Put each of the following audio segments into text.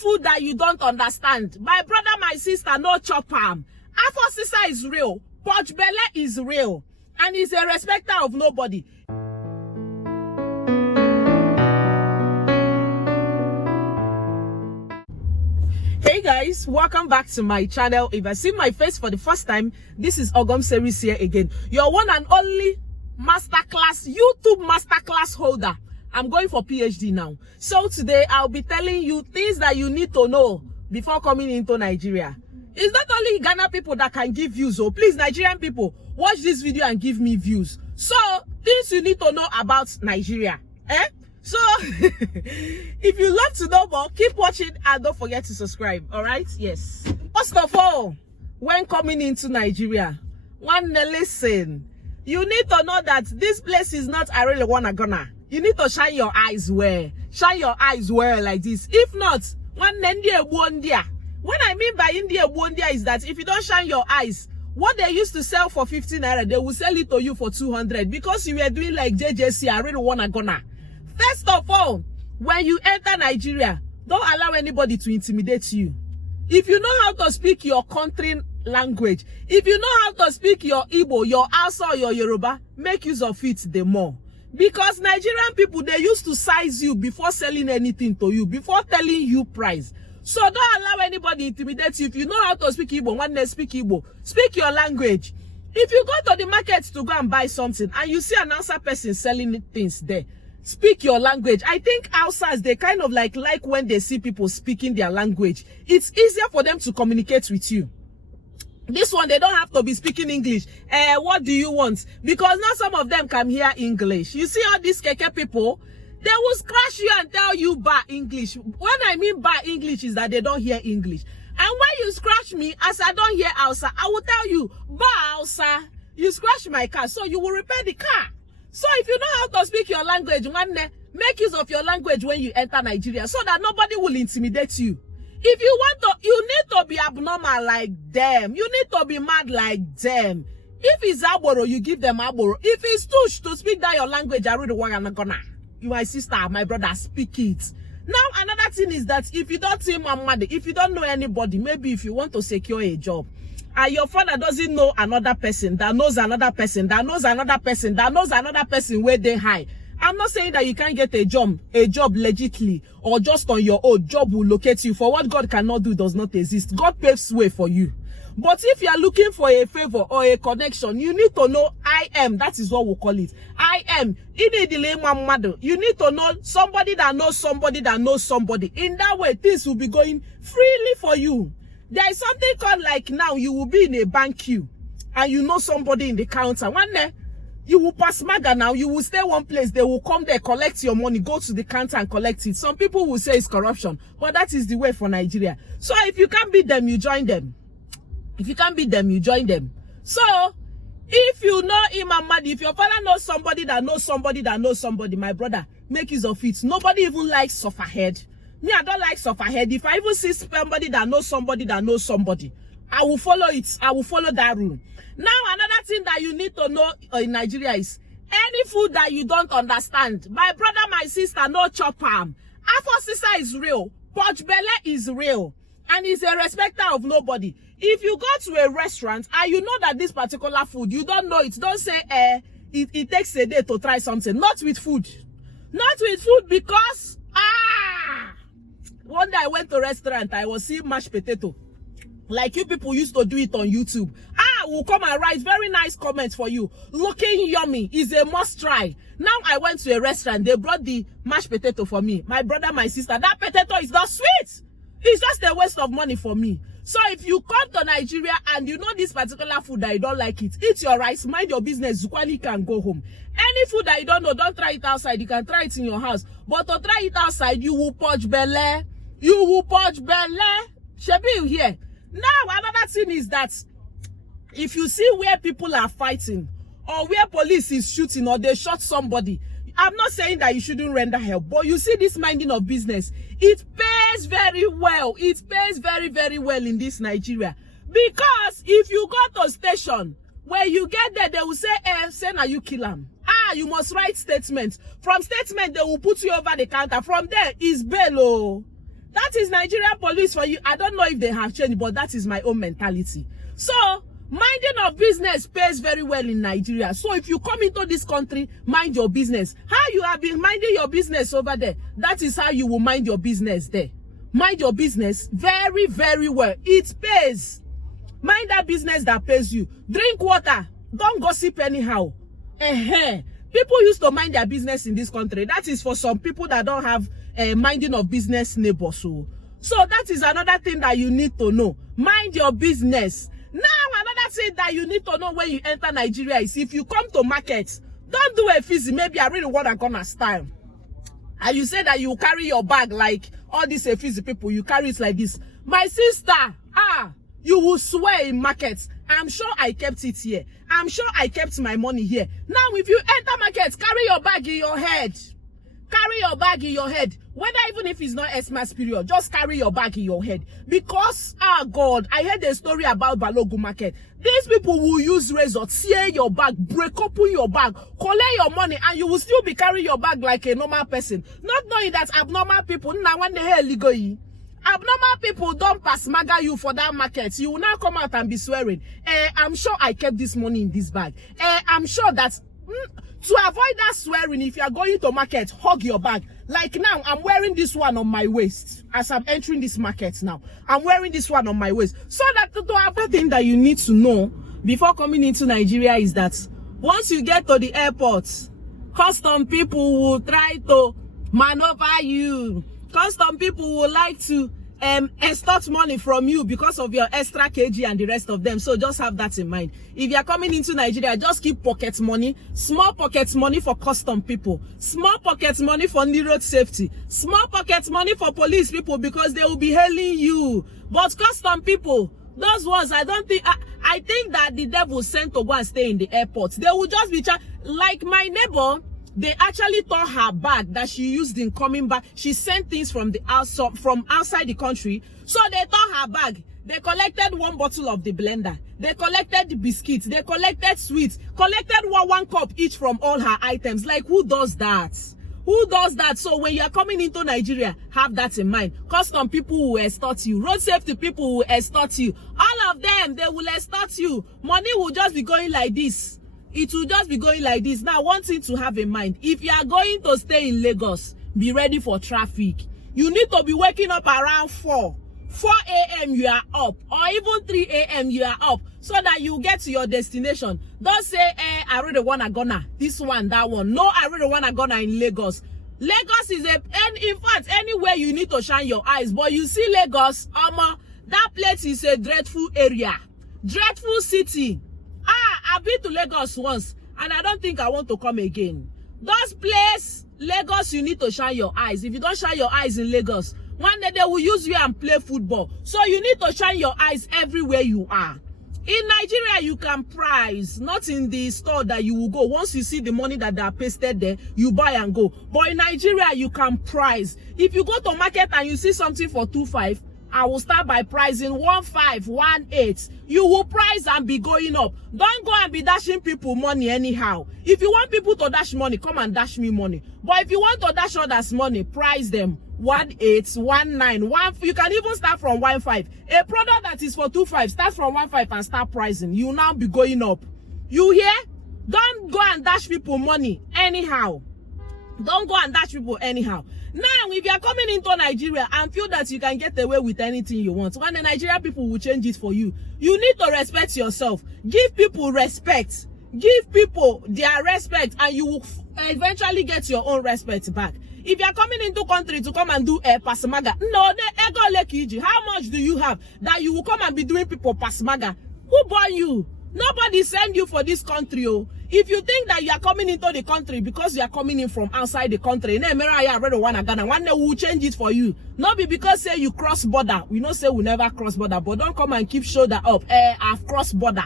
food that you don't understand, my brother, my sister, no chop am. Afo sister is real. Poch belle is real. And he's a respecter of nobody. Hey guys, welcome back to my channel. If I see my face for the first time, this is Ogom Series here again. Your one and only masterclass, YouTube masterclass holder. I'm going for PhD now. So today I'll be telling you things that you need to know before coming into Nigeria. It's not only Ghana people that can give views. So please, Nigerian people, watch this video and give me views. So things you need to know about Nigeria. So if you love to know more, keep watching and don't forget to subscribe. All right? Yes. First of all, when coming into Nigeria, listen, you need to know that this place is not I really wanna gonna. You need to shine your eyes well. Shine your eyes well like this. If not, when I mean by India Bondia is that if you don't shine your eyes, what they used to sell for 15 naira, they will sell it to you for 200 because you were doing like JJC. I really wanna gonna. First of all, when you enter Nigeria, don't allow anybody to intimidate you. If you know how to speak your country language, if you know how to speak your Igbo, your Hausa, or your Yoruba, make use of it the more. Because Nigerian people, they used to size you before selling anything to you, before telling you price. So don't allow anybody intimidate you. If you know how to speak Igbo, one day speak Igbo. Speak your language. If you go to the market to go and buy something and you see an Hausa person selling things there, speak your language. I think Hausas, they kind of like when they see people speaking their language. It's easier for them to communicate with you. This one, they don't have to be speaking English. What do you want? Because now some of them can hear English. You see all these keke people, they will scratch you and tell you ba English. When I mean ba English is that they don't hear English. And when you scratch me, as I don't hear Hausa, I will tell you, ba Hausa, you scratch my car, so you will repair the car. So if you know how to speak your language, make use of your language when you enter Nigeria so that nobody will intimidate you. If you want to, you need to be abnormal like them. You need to be mad like them. If it's Aboro, you give them Aboro. If it's Tush to speak that your language, I really want to gonna. You, my sister, my brother, speak it. Now, another thing is that if you don't see Mamadi, if you don't know anybody, maybe if you want to secure a job, and your father doesn't know another person, that knows another person, that knows another person, that knows another person where they high. I'm not saying that you can't get a job legitly or just on your own. Job will locate you. For what God cannot do does not exist. God paves way for you. But if you are looking for a favor or a connection, you need to know I am. That is what we call it. I am. You need to know somebody that knows somebody that knows somebody. In that way, things will be going freely for you. There is something called like now you will be in a bank queue and you know somebody in the counter. One day, you will pass Maga now, you will stay one place, they will come there, collect your money, go to the counter and collect it. Some people will say it's corruption, but that is the way for Nigeria. So if you can't beat them, you join them. If you can't beat them, you join them. So if you know Imam Mahdi, if your father knows somebody that knows somebody that knows somebody, my brother, make use of it. Nobody even likes sufferhead. Me, I don't like sufferhead. If I even see somebody that knows somebody that knows somebody, I will follow it. I will follow that rule. Now, another thing that you need to know in Nigeria is any food that you don't understand. My brother, my sister, no chop am. Afo sister is real. Poch belle is real. And he's a respecter of nobody. If you go to a restaurant and you know that this particular food, you don't know it, don't say, it takes a day to try something. Not with food. Not with food because, one day I went to a restaurant, I was seeing mashed potato. Like you people used to do it on YouTube. Will come and write very nice comments for you. Looking yummy is a must try. Now I went to a restaurant. They brought the mashed potato for me. My brother, my sister, that potato is not sweet. It's just a waste of money for me. So if you come to Nigeria and you know this particular food that you don't like it, eat your rice, mind your business, Zukwani can go home. Any food that you don't know, don't try it outside. You can try it in your house. But to try it outside, you will poach belle. You will poach belle. Shebi, you hear? Now, another thing is that if you see where people are fighting or where police is shooting or they shot somebody, I'm not saying that you shouldn't render help, but you see this minding of business, it pays very well. It pays very, very well in this Nigeria. Because if you go to station, when you get there, they will say, say now you kill him. You must write statement. From statement, they will put you over the counter. From there is bail. That is Nigerian police for you. I don't know if they have changed, but that is my own mentality. So, minding of business pays very well in Nigeria. So, if you come into this country, mind your business. How you have been minding your business over there, that is how you will mind your business there. Mind your business very, very well. It pays. Mind that business that pays you. Drink water. Don't gossip anyhow. People used to mind their business in this country. That is for some people that don't have minding of business neighbors. So that is another thing that you need to know. Mind your business. Now, another thing that you need to know when you enter Nigeria is if you come to market, don't do a fizzy. Maybe I really want to gonna style. And you say that you carry your bag like all these fizzy people. You carry it like this. My sister, you will swear in markets. I'm sure I kept it here. I'm sure I kept my money here. Now, if you enter markets, carry your bag in your head. Carry your bag in your head. Whether even if it's not Xmas period, just carry your bag in your head. Because, God, I heard a story about Balogun market. These people will use razor, tear your bag, break open your bag, collect your money, and you will still be carrying your bag like a normal person. Not knowing that abnormal people, now when the hell go you? Abnormal people don't pass maga you for that market. You will now come out and be swearing. I'm sure I kept this money in this bag. I'm sure that to avoid that swearing, if you are going to market, hug your bag. Like now, I'm wearing this one on my waist as I'm entering this market now. I'm wearing this one on my waist. So that the other thing that you need to know before coming into Nigeria is that once you get to the airport, custom people will try to maneuver you. Custom people would like to extort money from you because of your extra kg and the rest of them. So just have that in mind. If you're coming into Nigeria, just keep pocket money, small pocket money for custom people, small pocket money for road safety, small pocket money for police people because they will be hailing you. But custom people, those ones, I don't think, I think that the devil sent to go and stay in the airport. They will just be like my neighbor. They actually tore her bag that she used in coming back. She sent things from the outside, from outside the country. So they tore her bag. They collected one bottle of the blender. They collected the biscuits. They collected sweets. Collected one cup each from all her items. Like, who does that? Who does that? So when you are coming into Nigeria, have that in mind. Custom people will extort you. Road safety people will extort you. All of them, they will extort you. Money will just be going like this. It will just be going like this. Now, one thing to have in mind, if you are going to stay in Lagos, be ready for traffic. You need to be waking up around 4 a.m. you are up, or even 3 a.m. you are up, so that you get to your destination. Don't say, I really wanna gonna this one, that one. No, I really wanna gonna in Lagos. Lagos is in fact, anywhere you need to shine your eyes. But you see Lagos, that place is a dreadful area, dreadful city. I've been to Lagos once, and I don't think I want to come again. Those places, Lagos, you need to shine your eyes. If you don't shine your eyes in Lagos, one day they will use you and play football. So you need to shine your eyes everywhere you are. In Nigeria, you can price, not in the store that you will go. Once you see the money that they are pasted there, you buy and go. But in Nigeria, you can price. If you go to market and you see something for 2.5, I will start by pricing 1.5, 1.8. You will price and be going up. Don't go and be dashing people money anyhow. If you want people to dash money, come and dash me money. But if you want to dash others money, price them 1.8, 1.9, 1. You can even start from 1.5. A product that is for 2.5, start from 1.5 and start pricing. You will now be going up. You hear? Don't go and dash people money anyhow. Don't go and dash people anyhow. Now, if you are coming into Nigeria and feel that you can get away with anything you want, when the Nigerian people will change it for you, you need to respect yourself. Give people respect. Give people their respect, and you will eventually get your own respect back. If you are coming into country to come and do a pasmaga, no, how much do you have that you will come and be doing people pasmaga? Who born you? Nobody send you for this country. Oh. If you think that you are coming into the country because you are coming in from outside the country, one day will change it for you. Not be because say you cross border. We don't say we never cross border, but don't come and keep shoulder up. I've crossed border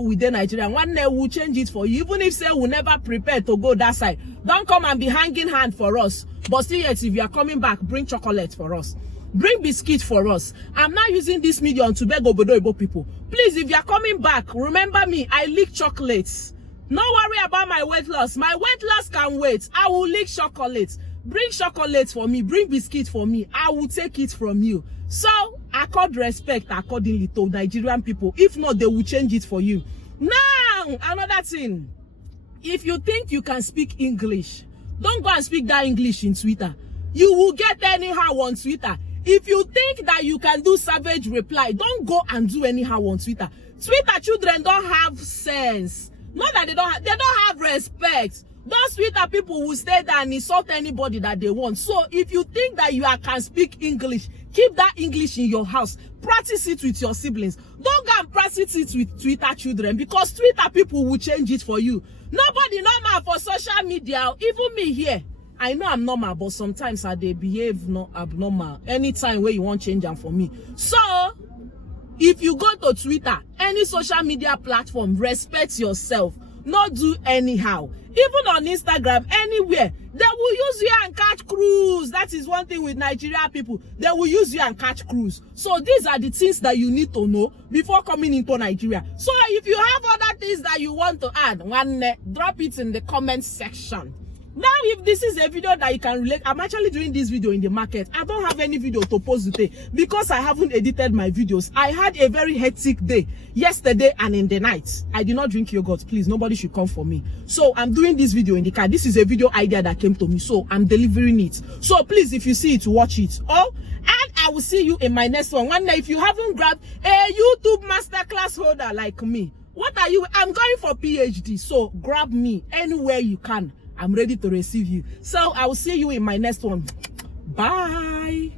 within Nigeria. One day will change it for you. Even if say we never prepared to go that side, don't come and be hanging hand for us. But still yet, if you are coming back, bring chocolate for us. Bring biscuit for us. I'm not using this medium to beg Obodo Igbo people. Please, if you are coming back, remember me. I lick chocolates. No worry about my weight loss. My weight loss can wait. I will lick chocolates. Bring chocolate for me, bring biscuit for me. I will take it from you. So, accord respect accordingly to Nigerian people. If not, they will change it for you. Now, another thing. If you think you can speak English, don't go and speak that English in Twitter. You will get anyhow on Twitter. If you think that you can do savage reply, don't go and do anyhow on Twitter. Twitter children don't have sense. Not that they don't have respect. Those Twitter people will stay there and insult anybody that they want. So if you think that you can speak English, keep that English in your house. Practice it with your siblings. Don't go and practice it with Twitter children, because Twitter people will change it for you. Nobody normal for social media. Even me here. I know I'm normal, but sometimes they behave not abnormal. Anytime where you want change them for me. So if you go to Twitter, any social media platform, respect yourself. Not do anyhow. Even on Instagram, anywhere, they will use you and catch cruise. That is one thing with Nigeria people. They will use you and catch cruise. So these are the things that you need to know before coming into Nigeria. So if you have other things that you want to add, drop it in the comment section. Now, if this is a video that you can relate, I'm actually doing this video in the market. I don't have any video to post today because I haven't edited my videos. I had a very hectic day yesterday and in the night. I did not drink yogurt. Please, nobody should come for me. So I'm doing this video in the car. This is a video idea that came to me. So I'm delivering it. So please, if you see it, watch it. Oh, and I will see you in my next one. One day, if you haven't grabbed a YouTube masterclass holder like me, what are you? I'm going for PhD. So grab me anywhere you can. I'm ready to receive you. So I will see you in my next one. Bye.